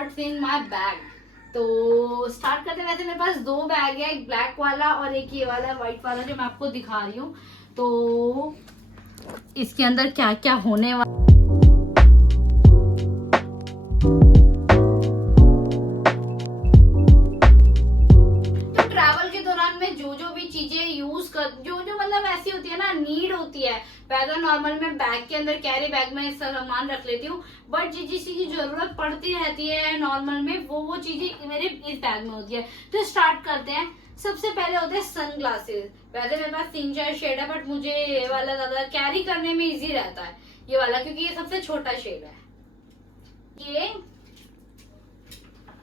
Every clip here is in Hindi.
What's in my bag. तो स्टार्ट करते हैं। वैसे मेरे पास 2 बैग है, एक ब्लैक वाला और एक ये वाला व्हाइट वाला जो मैं आपको दिखा रही हूँ। तो इसके अंदर क्या क्या होने वाला। तो ट्रैवल के दौरान में जो जो भी चीजें यूज कर, जो जो मतलब ऐसी होती है ना, नीड होती है, वैसे नॉर्मल में बैग के अंदर कैरी बैग में सामान रख लेती हूँ, बट जिस चीज की जरूरत पड़ती रहती है नॉर्मल में वो चीजें मेरे इस बैग में होती है। तो स्टार्ट करते हैं। सबसे पहले होते हैं सन ग्लासेस। वैसे मेरे पास 3-4 शेड है, बट मुझे ये वाला ज्यादा कैरी करने में इजी रहता है, ये वाला, क्योंकि ये सबसे छोटा शेड है ये।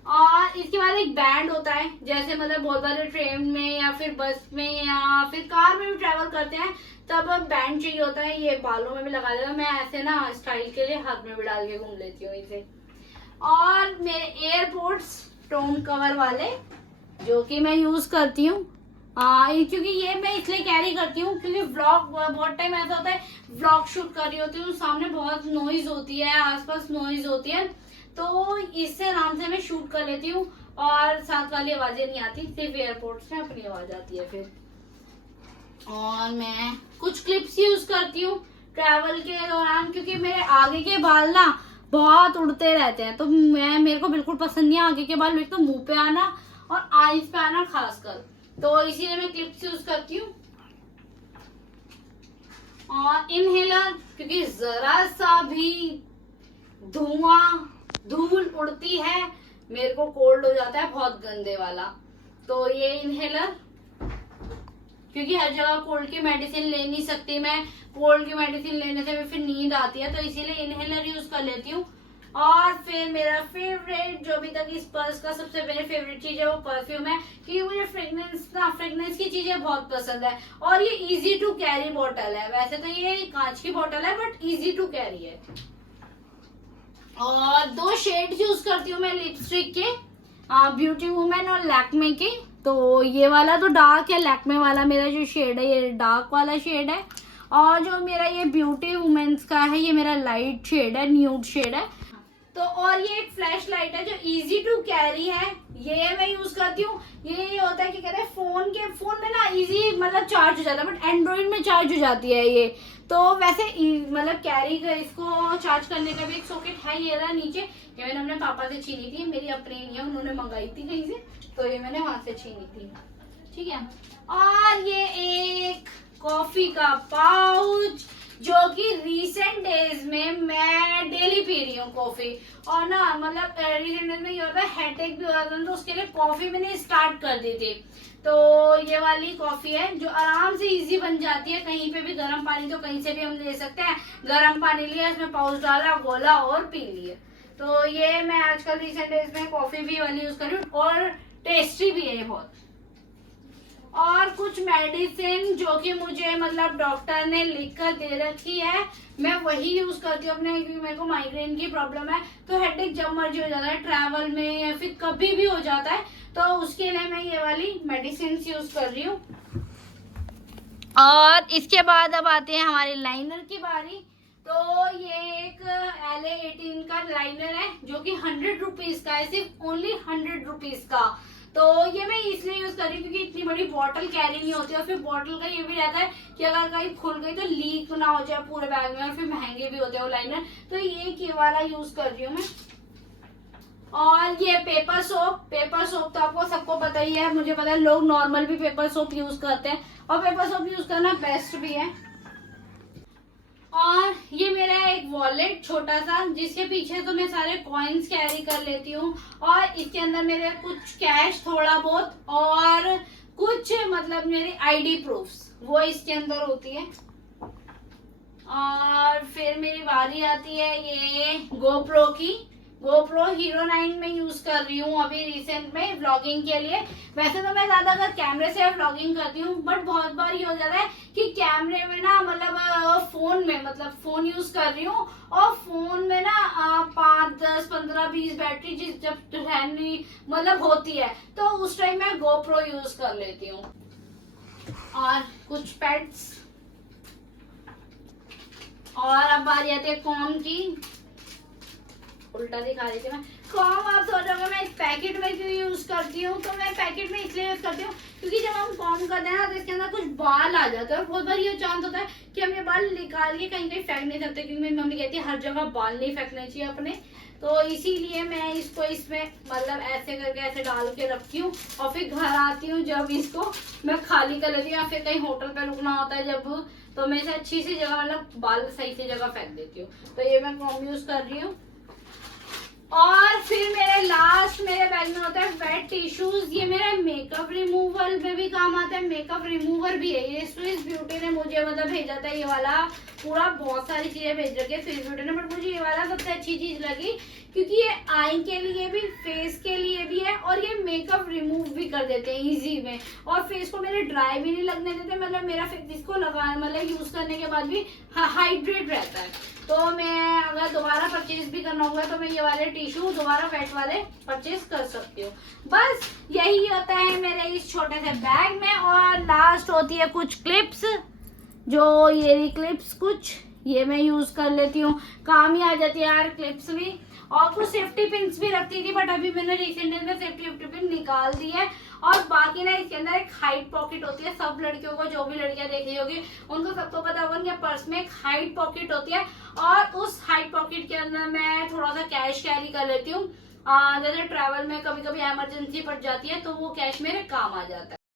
और इसके बाद एक बैंड होता है, जैसे मतलब बहुत बार ट्रेन में या फिर बस में या फिर कार में भी ट्रेवल करते हैं तब बैंड चाहिए होता है। ये बालों में भी लगा लेता हूँ मैं, ऐसे ना स्टाइल के लिए हाथ में भी डाल के घूम लेती हूँ इसे। और मेरे एयरपोर्ट्स टोन कवर वाले जो कि मैं यूज करती हूँ, क्योंकि ये मैं इसलिए कैरी करती हूँ क्योंकि व्लॉग बहुत टाइम ऐसा होता है, व्लॉग शूट कर रही होती हूँ, सामने बहुत नॉइज होती है, आसपास नॉइज होती है, तो इससे आराम से मैं शूट कर लेती हूँ और साथ वाली आवाजें नहीं आती, सिर्फ एयरपोर्ट से अपनी आवाज आती है फिर। और मैं कुछ क्लिप्स यूज करती हूँ ट्रैवल के दौरान, क्योंकि मेरे आगे के बाल ना बहुत उड़ते रहते हैं, तो मेरे को बिल्कुल पसंद नहीं है आगे के बाल एक तो मुंह पे आना और आईज पे आना खासकर, तो इसीलिए मैं क्लिप्स यूज करती हूँ। और इनहेलर, क्योंकि जरा सा भी धुआं धूल उड़ती है मेरे को कोल्ड हो जाता है बहुत गंदे वाला, तो ये इनहेलर, क्योंकि हर जगह कोल्ड की मेडिसिन ले नहीं सकती मैं, कोल्ड की मेडिसिन लेने से भी फिर नींद आती है, तो इसीलिए इनहेलर यूज कर लेती हूँ। और फिर मेरा फेवरेट, जो अभी तक इस पर्स का सबसे मेरी फेवरेट चीज है वो परफ्यूम है, क्योंकि मुझे फ्रेग्रेंस की चीजें बहुत पसंद है। और ये इजी टू कैरी बॉटल है, वैसे तो ये कांच की बॉटल है बट इजी टू कैरी है। और 2 शेड यूज करती हूँ मैं लिपस्टिक के, ब्यूटी वुमेन और लैक्मे के। तो ये वाला तो डार्क है, लैक्मे वाला मेरा जो शेड है ये डार्क वाला शेड है, और जो मेरा ये ब्यूटी वुमेन्स का है ये मेरा लाइट शेड है, न्यूड शेड है। तो और ये एक फ्लैश लाइट है जो इजी टू कैरी है, ये मैं यूज करती हूँ। ये होता है कि कहते हैं फोन में ना इजी मतलब चार्ज हो जाता है, बट एंड्रॉइड में चार्ज हो जाती है ये, तो वैसे मतलब कैरी का इसको चार्ज करने का भी एक सॉकेट है, ये रहा नीचे, ये मैंने अपने पापा से छीनी थी, मेरी अपनी नहीं है, उन्होंने मंगाई थी कहीं से, तो ये मैंने वहां से छीनी थी, ठीक है। और ये एक कॉफी का पाउच जो कि रिसेंट डेज में मैं डेली पी रही हूँ कॉफी, और ना मतलब रिसेंट डेज में ये होता है हेडेक भी हो जाता है, तो उसके लिए कॉफी मैंने स्टार्ट कर दी थी। तो ये वाली कॉफी है जो आराम से इजी बन जाती है, कहीं पे भी गर्म पानी तो कहीं से भी हम ले सकते हैं, गर्म पानी लिया इसमें पाउच डाला गोला और पी लिए। तो ये मैं आजकल रिसेंट डेज में कॉफी भी वाली यूज कर रही हूँ और टेस्टी भी है बहुत। और कुछ मेडिसिन जो कि मुझे मतलब डॉक्टर ने लिख कर दे रखी है, मैं वही यूज करती हूँ अपने, क्योंकि मेरे को माइग्रेन की प्रॉब्लम है, तो हेडेक जब मर्जी हो जाता है ट्रैवल में या फिर कभी भी हो जाता है, तो उसके लिए मैं ये वाली मेडिसिन यूज कर रही हूँ। और इसके बाद अब आते हैं हमारे लाइनर की बारी। तो ये एक LA18 का लाइनर है जो कि 100 रुपीज का है, सिर्फ ओनली 100 रुपीज का। तो ये मैं इसलिए यूज कर रही हूँ क्योंकि इतनी बड़ी बॉटल कैरी नहीं होती, और फिर बॉटल का ये भी रहता है कि अगर कहीं खुल गई तो लीक ना हो जाए पूरे बैग में, और फिर महंगे भी होते हैं वो लाइनर, तो ये वाला यूज कर रही हूँ मैं। और ये पेपर सोप तो आपको सबको पता ही है, मुझे पता है लोग नॉर्मल भी पेपर सोप यूज करते हैं, और पेपर सोप यूज करना बेस्ट भी है। और ये मेरा एक वॉलेट छोटा सा, जिसके पीछे तो मैं सारे कॉइन्स कैरी कर लेती हूँ, और इसके अंदर मेरे कुछ कैश थोड़ा बहुत और कुछ मतलब मेरी ID प्रूफ्स वो इसके अंदर होती है। और फिर मेरी बारी आती है ये गोप्रो की। गोप्रो हीरो 9 में यूज कर रही हूँ अभी रिसेंट में व्लॉगिंग के लिए। वैसे तो मैं ज्यादातर कैमरे से व्लॉगिंग करती हूँ, बट बहुत बार ये हो जाता है कि कैमरे में ना मतलब फोन में मतलब फोन यूज कर रही हूँ, और फोन में ना 5, 10, 15, 20 बैटरी जब रहनी मतलब होती है, तो उस टाइम मैं गोप्रो यूज कर लेती हूँ। और कुछ पेट्स। और अब बारी आती है कॉम की। उल्टा दिखा रही थी मैं। कॉम आप सोचोगे मैं इस पैकेट में क्यों यूज करती हूँ, तो मैं पैकेट में इसलिए यूज करती हूँ क्योंकि जब हम कॉम करते हैं ना तो इसके अंदर कुछ बाल आ जाते हैं और बहुत बार ये चांस होता है कि हम ये बाल निकाल के कहीं कहीं फेंक नहीं सकते, क्योंकि मेरी मम्मी कहती है हर जगह बाल नहीं फेंकने चाहिए अपने। तो इसीलिए मैं इसको इसमें मतलब ऐसे करके ऐसे डाल के रखती हूँ और फिर घर आती हूँ जब इसको मैं खाली कर लेती हूँ, या फिर कहीं होटल पे रुकना होता है जब, तो मैं इसे अच्छी सी जगह मतलब बाल सही से जगह फेंक देती हूँ। तो ये मैं कॉम यूज कर रही हूँ। और फिर मेरे लास्ट मेरे बैग में होता है वेट टिश्यूज। ये मेरा मेकअप रिमूवल में भी काम आता है, मेकअप रिमूवर भी है। ये स्विस ब्यूटी ने मुझे मतलब भेजा था ये वाला, पूरा बहुत सारी चीजें भेज रखी है स्विस ब्यूटी ने, बट मुझे ये वाला सबसे अच्छी चीज लगी क्योंकि ये आई के लिए भी फेस के लिए भी है और ये मेकअप रिमूव भी कर देते हैं इजी में, और फेस को मेरे ड्राई भी नहीं लगने देते, मतलब मेरा फेस इसको लगा मतलब यूज करने के बाद भी हाइड्रेट रहता है। तो मैं अगर दोबारा परचेज भी करना होगा तो मैं ये वाले टिश्यू दोबारा वेट वाले परचेज कर सकती हूँ। बस यही होता है मेरे इस छोटे से बैग में। और लास्ट होती है कुछ क्लिप्स, जो ये क्लिप्स कुछ ये मैं यूज कर लेती हूँ, काम ही आ जाती है यार क्लिप्स भी। और कुछ सेफ्टी पिन्स भी रखती थी बट अभी मैंने रिसेंटली में सेफ्टी पिन निकाल दी है। और बाकी ना इसके अंदर एक हाइट पॉकेट होती है, सब लड़कियों को जो भी लड़कियां देख रही होगी उनको सबको पता होगा कि पर्स में एक हाइट पॉकेट होती है, और उस हाइट पॉकेट के अंदर मैं थोड़ा सा कैश कैरी कर लेती हूँ। जैसे ट्रैवल में कभी कभी इमरजेंसी पड़ जाती है तो वो कैश मेरे काम आ जाता है।